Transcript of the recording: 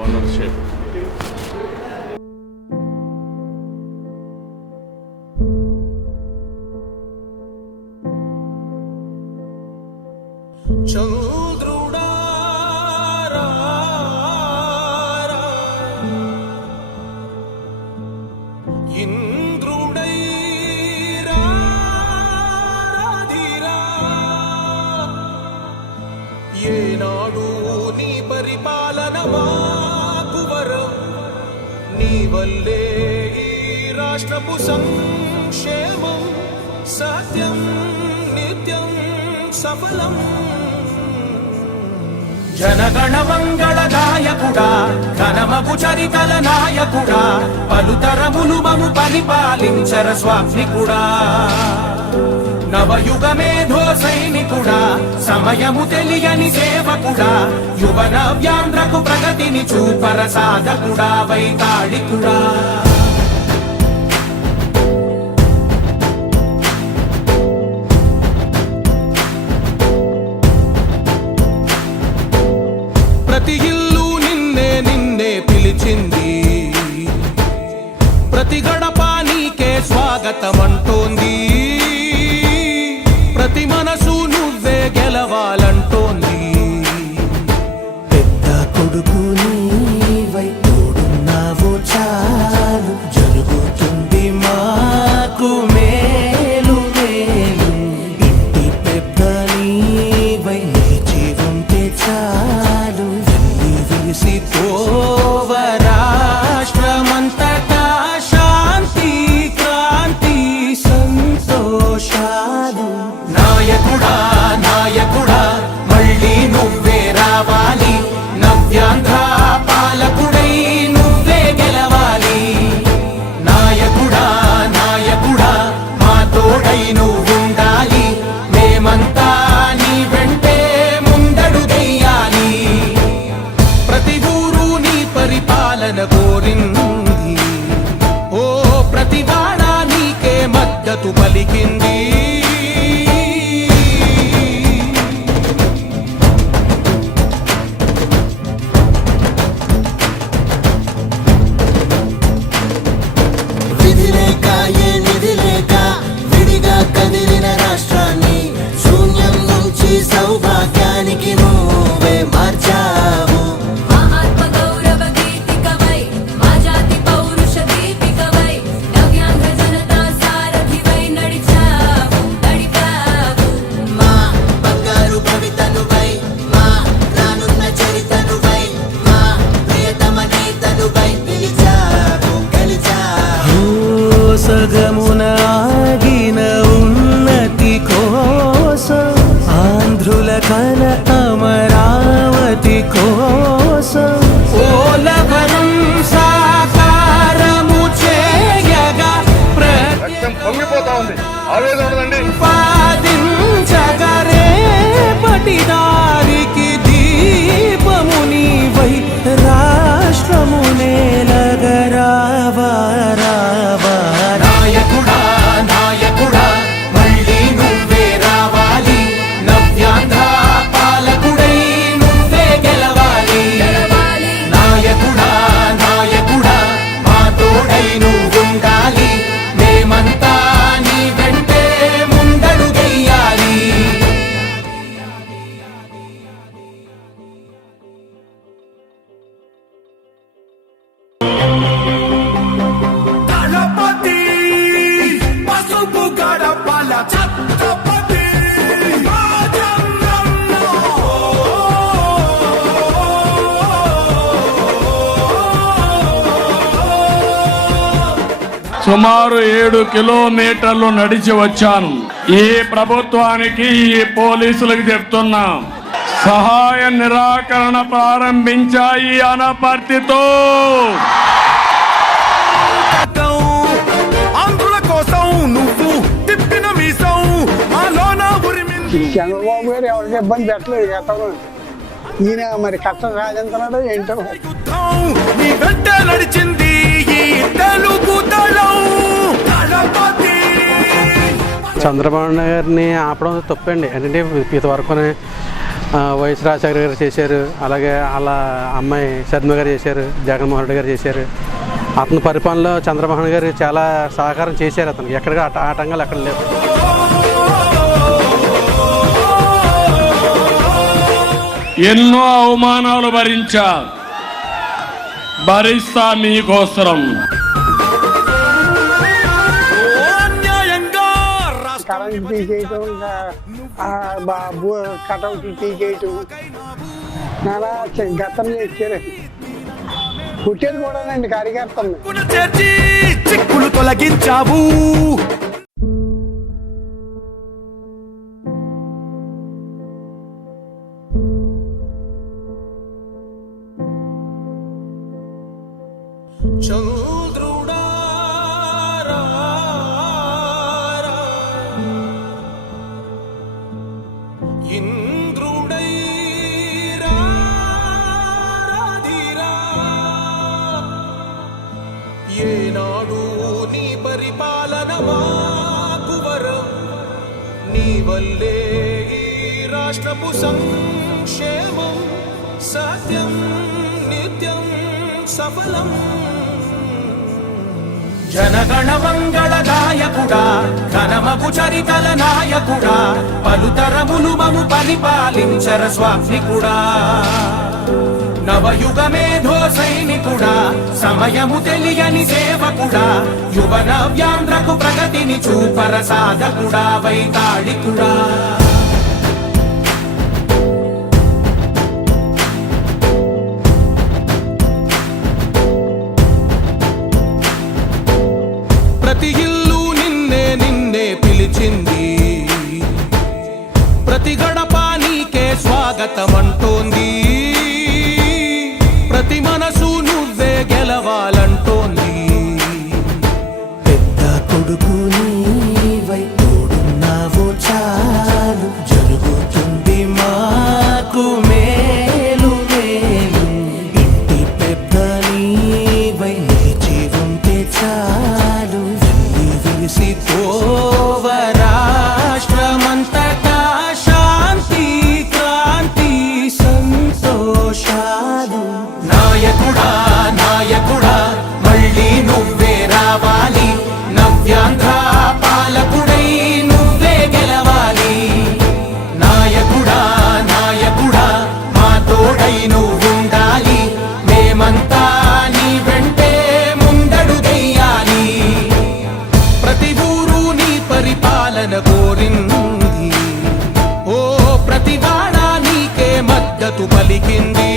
Ownership ఏనాడు నీ పరిపాలన మాకు వరం, నీ వల్లే ఈ రాష్ట్రపు సంక్షేమం సత్యం నిత్యం సఫలం. జనగణ మంగళ నాయకుడా, ఘనమగు చరితల నాయకుడా, పలుతరములు మము పరిపాలించర స్వామికుడా. నవయుగ మేధో సైనికుడా, సమయము తెలియని సేవకుడా, యువన వ్యాంధ్రకు ప్రగతిని చూపర సాధకుడా, వైతాళికుడా. ప్రతి ఇల్లు నిన్నే నిన్నే పిలిచింది, ప్రతి గడప నీకే స్వాగతమంటోంది, ప్రతి మనసు నువ్వే గెలవాలంటోంది. పెద్ద కొడుకు నీవై తోడున్నావు చాలు, జరుగుతుంది మాకు మేలు మేలు. ఇంటి పెద్ద నీవై నిలిచి ఉంటే చాలు, వెళ్ళి విసిపోవ రాష్ట్రమంతటా శాంతి క్రాంతి సంతోషాలు. నాయకుడా నాయకుడా మళ్ళీ నువ్వే రావాలి, నవ్యాంధ్ర పాలకుడై నువ్వే గెలవాలి. నాయకుడా నాయకుడా మా తోడై నువ్వుండాలి, మేమంతా నీ వెంటే ముందడుగెయ్యాలి. ప్రతి ఊరు నీ పరిపాలన కోరింది, ఓ ప్రతి వాడ నీకే మద్దతు పలికింది. విధి లేక ఏ నిధి లేక విడిగా కదిలిన రాష్ట్రాన్ని శూన్యం నుంచి సౌభాగ్యానికి నువ్వే మార్చావు. మా ఆత్మ గౌరవ గీతికవై, మా జాతి పౌరుష దీపికవై, నవ్యాంధ్ర జనతా సారథివై నడిచావు నడిపావు. మా బంగారు భవితనువై, మా రానున్న చరితనువై, మా ప్రియతమ నేతనువై పిలిచావు గెలిచావు. సగమున ఆగిన ఉన్నతి కోసం, ఆంధ్రుల కల అమరావతి కోసం, ఓలవరం సాకారము చేయగా పొంగిపోతా ఉంది, ఆవేదన ఉండదండి. ప్రతిపాదించగరే పటి దారికి దీపము నీవై రాష్ట్రము నేలగరావా రావా. నాయకుడా నాయకుడా మళ్ళీ నువ్వే రావాలి, నవ్యాంధ్ర పాలకుడై నువ్వే గెలవాలి. నాయకుడా నాయకుడా మా తోడై నువ్వుండాలి, మేమంతా నీ వెంటే ముందడుగెయ్యాలి. దళపతి పసుపు గడపల ఛత్రపతి రాజంగంలో. సుమారు 7 కిలోమీటర్లు నడిచి వచ్చాను. ఈ ప్రభుత్వానికి ఈ పోలీసులకు చెప్తున్నాం, సహాయ నిరాకరణ ప్రారంభించాయి అనపర్తితో. ఆంధ్రుల కోసం నువ్వు తిప్పిన మీసం మాలోన ఉరిమింది. చంద్రబాబు గారు ఎవరికి ఇబ్బంది పెట్టలేదు గతంలో, ఈయన మరి కష్టం సాధించినాడో ఏంటో. యుద్ధం నీ వెంట నడిచింది ఈ తెలుగు దళం. దళపతి చంద్రబాబు నాయుడు గారిని ఆపడం తప్పండి. ఎందుకంటే ఇంతవరకు వైఎస్ రాజశేఖర గారు చేశారు, అలాగే వాళ్ళ అమ్మాయి షర్మిల గారు చేశారు, జగన్మోహన్ రెడ్డి గారు చేశారు. అతని పరిపాలనలో చంద్రబాబు గారు చాలా సహకారం చేశారు. అతనికి ఎక్కడికి ఆటంకాలు ఎక్కడ లేవు. ఎన్నో అవమానాలు భరిస్తా మీకోసరం. అన్యాయంగా కరెంట్ తీసేయటం, కటౌట్లు తీసేయటం, నానా గతంలో ఇచ్చారు. పుట్టేది కూడానండి కార్యకర్తలు. చేర్చి చిక్కులు తొలగించావు. ఏనాడు నీ పరిపాలన మాకు వరం, నీ వల్లే ఈ రాష్ట్రపు సంక్షేమం సత్యం నిత్యం సఫలం. జనగణ మంగళ గాయకుడా, ఘనమగు చరితల నాయకుడా, పలుతరములు మము పరిపాలించర స్వామికుడా. నవయుగ మేధో సైనికుడా, సమయము తెలియని సేవకుడా, యువ నవ్యాంధ్రకు ప్రగతిని చూపర సాధకుడా, వైతాళికుడా. ప్రతి ఇల్లు నిన్నే నిన్నే పిలిచింది, ప్రతి గడప నీకే స్వాగతమంటోంది, ప్రతి మనసు నువ్వే గెలవాలంటోంది. పెద్ద కొడుకు నీవై తోడున్నావు చాలు, జరుగుతుంది మాకు మేలు మేలు. ఇంటి పెద్ద నీవై నిలిచి ఉంటే చాలు, వెలిసి పోవ రాష్ట్రమంతటా శాంతి క్రాంతి సంతోషాలు. నాయకుడా నాయకుడా మళ్ళీ నువ్వే రావాలి, నవ్యాంధ్ర పాలకుడై నువ్వే గెలవాలి. నాయకుడా నాయకుడా మా తోడై నువ్వుండాలి, మేమంతా నీ వెంటే ముందడుగెయ్యాలి. ప్రతి ఊరు నీ పరిపాలన కోరింది, ఓ ప్రతి వాడ నీకే మద్దతు పలికింది.